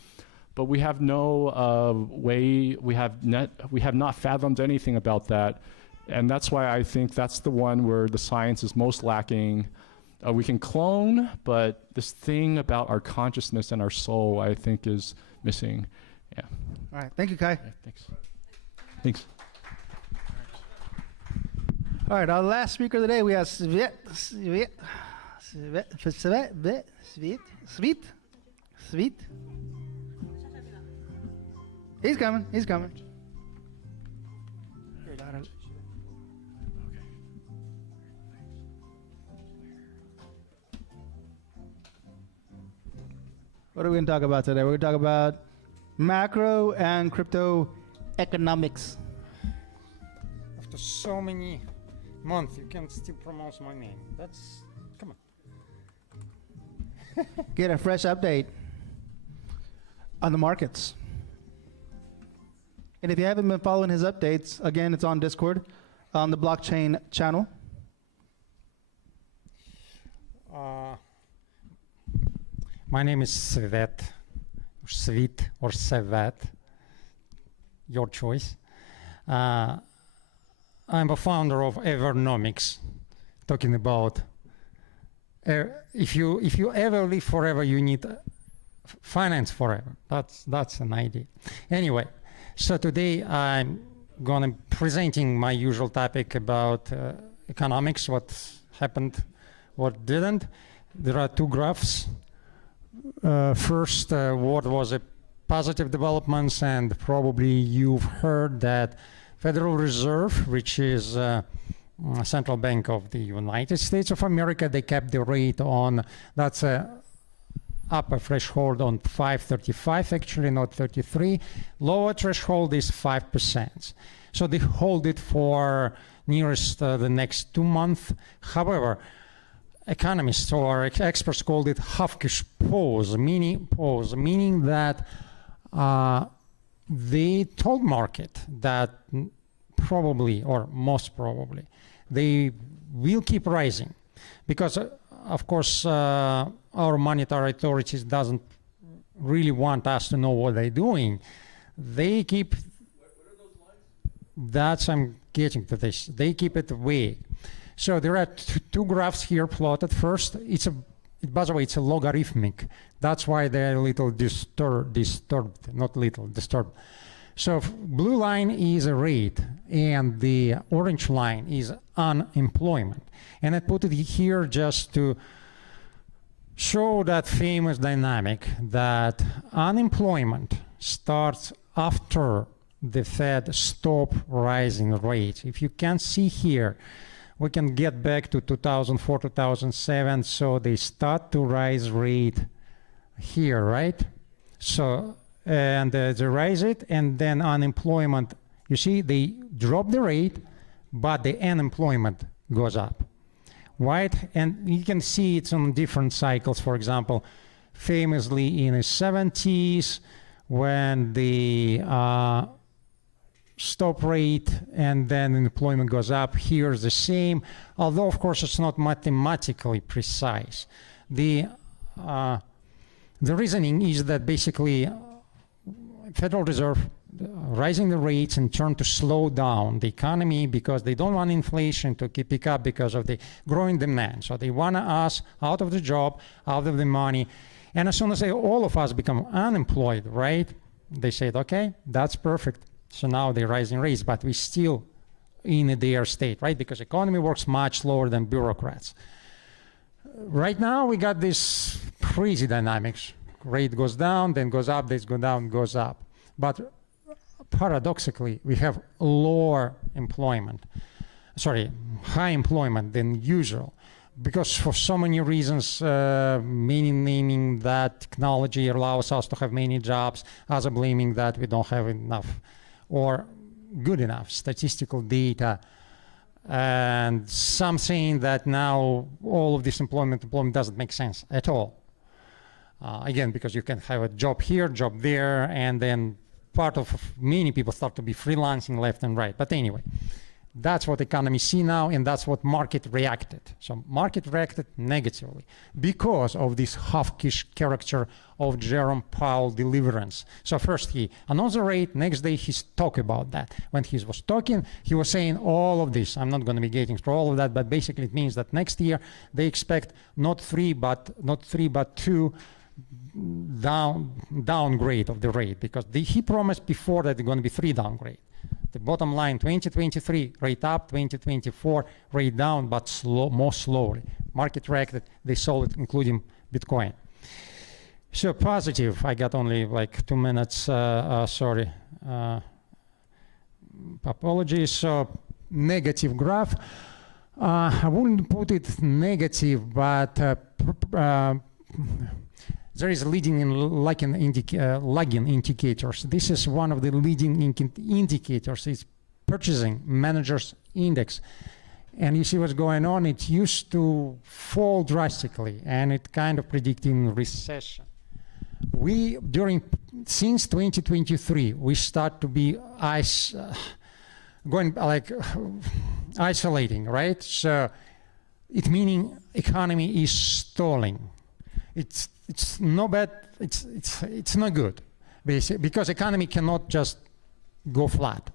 but we have no way, we have not fathomed anything about that. And that's why I think that's the one where the science is most lacking. We can clone, but this thing about our consciousness and our soul, I think, is missing. Yeah. All right. Thank you, Kai. Yeah, thanks. All right. Our last speaker of the day, we have Sweet. He's coming. What are we going to talk about today? We're going to talk about macro and crypto economics. After so many months, you can still pronounce my name. Come on. Get a fresh update on the markets. And if you haven't been following his updates, again, it's on Discord, on the blockchain channel. My name is Sweet or Sevet, your choice. I'm a founder of Evernomics, talking about if you ever live forever, you need finance forever. That's an idea. Anyway, so today I'm gonna presenting my usual topic about economics, what happened, what didn't. There are 2 graphs. First, what was a positive developments, and probably you've heard that Federal Reserve, which is Central Bank of the United States of America, they kept the rate on, that's a upper threshold on 5.35, actually not 33. Lower threshold is 5%. So they hold it for nearest the next 2 months. However, economists or experts called it hawkish pause, meaning that they told market that probably, or most probably, they will keep rising because, of course, our monetary authorities doesn't really want us to know what they're doing. They keep. What are those lines? That's I'm getting to this. They keep it vague. So there are two graphs here plotted. First, by the way, it's a logarithmic. That's why they're a little disturbed, not little, disturbed. So blue line is a rate, and the orange line is unemployment. And I put it here just to show that famous dynamic that unemployment starts after the Fed stop rising rates. If you can see here, we can get back to 2004, 2007, so they start to rise rate here, right? So, and they raise it, and then unemployment, you see, they drop the rate, but the unemployment goes up, right? And you can see it's on different cycles. For example, famously in the 70s, when the stop rate and then employment goes up, here's the same, although of course it's not mathematically precise. The reasoning is that basically Federal Reserve raising the rates in turn to slow down the economy because they don't want inflation to pick up because of the growing demand. So they want us out of the job, out of the money. And as soon as all of us become unemployed, right, they said, okay, that's perfect. So now they're rising rates, but we're still in their state, right? Because economy works much slower than bureaucrats. Right now, we got this crazy dynamics. Rate goes down, then goes up, this goes down, goes up. But paradoxically, we have lower employment, high employment than usual. Because for so many reasons, many naming that technology allows us to have many jobs, others blaming that we don't have enough or good enough statistical data, and some saying that now all of this employment doesn't make sense at all. Again, because you can have a job here, job there, and then part of many people start to be freelancing left and right. But anyway, that's what economists see now, and that's what market reacted. So market reacted negatively because of this hawkish character of Jerome Powell deliverance. So first he announced the rate, next day he talked about that. When he was talking, he was saying all of this. I'm not going to be getting through all of that, but basically it means that next year they expect not three, but 2 downgrade of the rate, because he promised before that they're going to be 3 downgrade. The bottom line, 2023 rate up, 2024 rate down, but more slowly. Market reacted, they sold it, including Bitcoin. So positive, I got only like 2 minutes, sorry. Apologies. So negative graph. I wouldn't put it negative, but there is leading and lagging indicators. This is one of the leading indicators. It's Purchasing Managers Index. And you see what's going on. It used to fall drastically, and it kind of predicting recession. Since 2023, we start to be isolating, right? So it meaning economy is stalling. It's no bad. It's not good, basically, because economy cannot just go flat.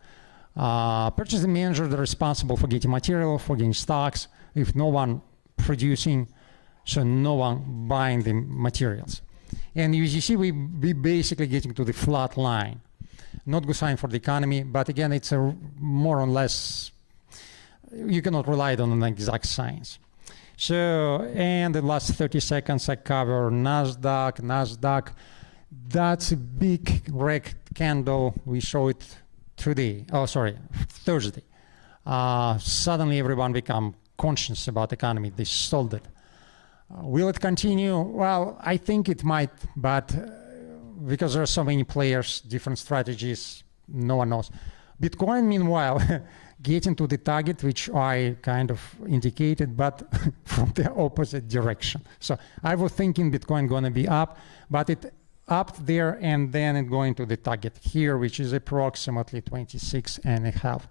Purchasing managers are responsible for getting material, for getting stocks. If no one producing, so no one buying the materials. And as you see, we basically getting to the flat line. Not good sign for the economy, but again, it's a more or less, you cannot rely on an exact science. So, and the last 30 seconds I cover NASDAQ. That's a big red candle. We show it today. Thursday. Suddenly everyone become conscious about economy. They sold it. Will it continue? Well, I think it might, but because there are so many players, different strategies, no one knows. Bitcoin, meanwhile, getting to the target, which I kind of indicated, but from the opposite direction. So I was thinking Bitcoin going to be up, but it up there and then it going to the target here, which is approximately 26.5.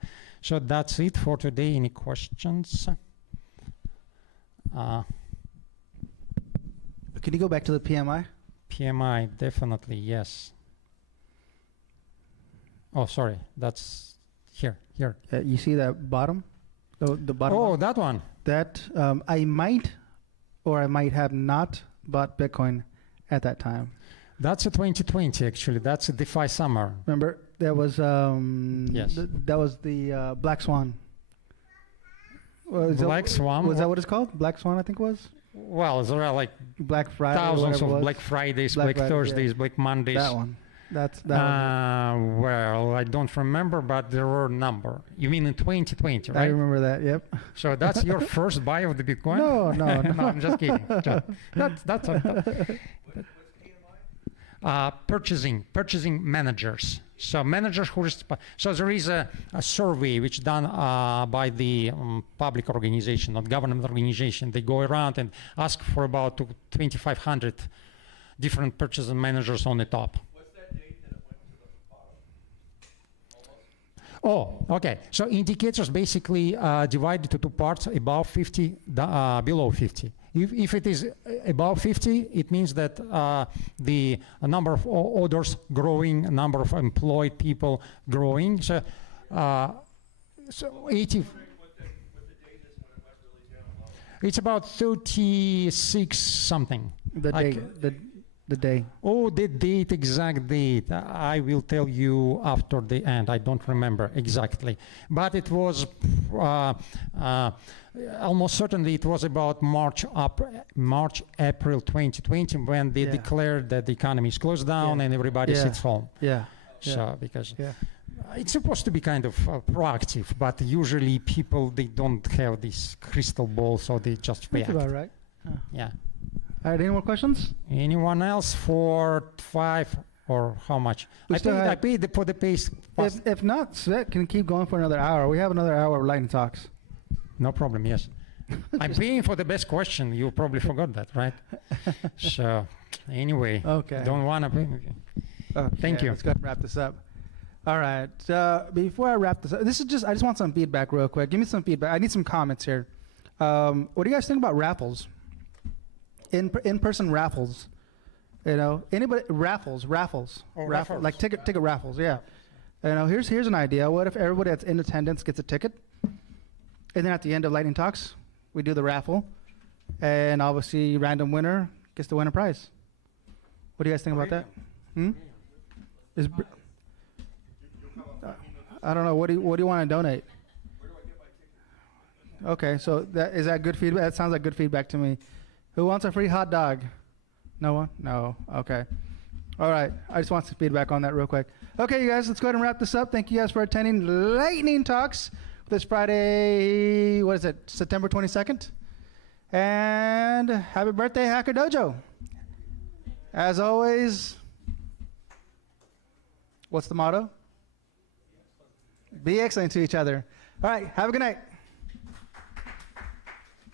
So that's it for today. Any questions? Can you go back to the PMI? PMI, definitely, yes. Oh, sorry, that's here. You see that bottom? The bottom Oh, one. that one. That I might or I might have not bought Bitcoin at that time. That's a 2020, actually. That's a DeFi summer. Remember, there was Yes. that was the Black Swan. Was Black Swan? Was that what it's called? Black Swan, I think it was. Well, there are like Black Friday. or thousands whatever it of was. Black Fridays, Black Black Friday, yeah. Thursdays, Black Mondays. That one. That's that one. Well, I don't remember, but there were a number. You mean in 2020, I right? remember that. Yep. So that's your first buy of the Bitcoin? No, no, no, I'm just kidding. That's purchasing managers. So managers who so there is a survey which done by the public organization, not government organization. They go around and ask for about 2,500 different purchasing managers on the top. What's that date that it went to the bottom? Oh, okay. So indicators basically divided to two parts: above 50, below 50. If it is above 50, it means that the number of orders growing, number of employed people growing. So 80. It's about 36 something. The day. The day. Oh, the date, exact date. I will tell you after the end. I don't remember exactly. But it was almost certainly it was about March, April 2020 when they Yeah. declared that the economy is closed down and everybody Yeah. sits home. Yeah. So because Yeah. it's supposed to be kind of proactive, but usually people, they don't have this crystal ball, so they just That's react. about right. Yeah. All right. Any more questions? Anyone else for 5 or how much? We still I have- paid for the pace. If not, Svet can keep going for another hour. We have another hour of lightning talks. No problem, yes. I'm paying for the best question. You probably forgot that, right? So, anyway, Okay. don't want to pay. Thank you. Let's go ahead and wrap this up. All right. Before I wrap this up, I just want some feedback real quick. Give me some feedback. I need some comments here. What do you guys think about raffles? In-person raffles. You know, anybody raffles. Oh, raffles. Like ticket raffles. Yeah. You know, here's an idea. What if everybody that's in attendance gets a ticket, and then at the end of Lightning Talks, we do the raffle, and obviously random winner gets the winner prize. What do you guys think about that? Is I don't know. What do you want to donate? Okay, so is that good feedback? That sounds like good feedback to me. Who wants a free hot dog? No one? No. Okay. All right. I just want some feedback on that real quick. Okay, you guys, let's go ahead and wrap this up. Thank you guys for attending Lightning Talks this Friday, what is it, September 22nd? And happy birthday, Hacker Dojo. As always, what's the motto? Be excellent to each other. All right, have a good night.